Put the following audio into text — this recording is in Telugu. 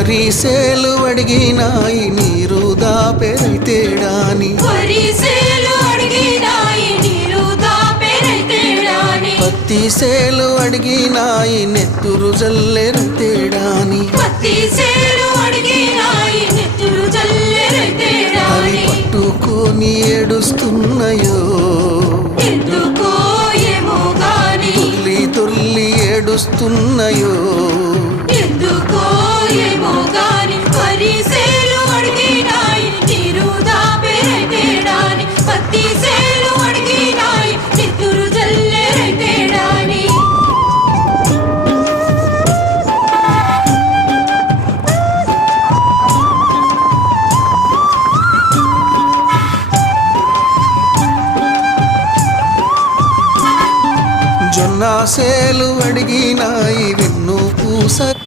వరిసేలు అడిగినాయి నీరు దాపెరైతేడాని పత్తి సేలు అడిగినాయి నెత్తురు జల్లెరైతేడాని అవి పట్టుకొని ఏడుస్తున్నాయో తుల్లి తుల్లి ఏడుస్తున్నాయో జొన్న సేలు అడిగినాయి వెన్ను పూస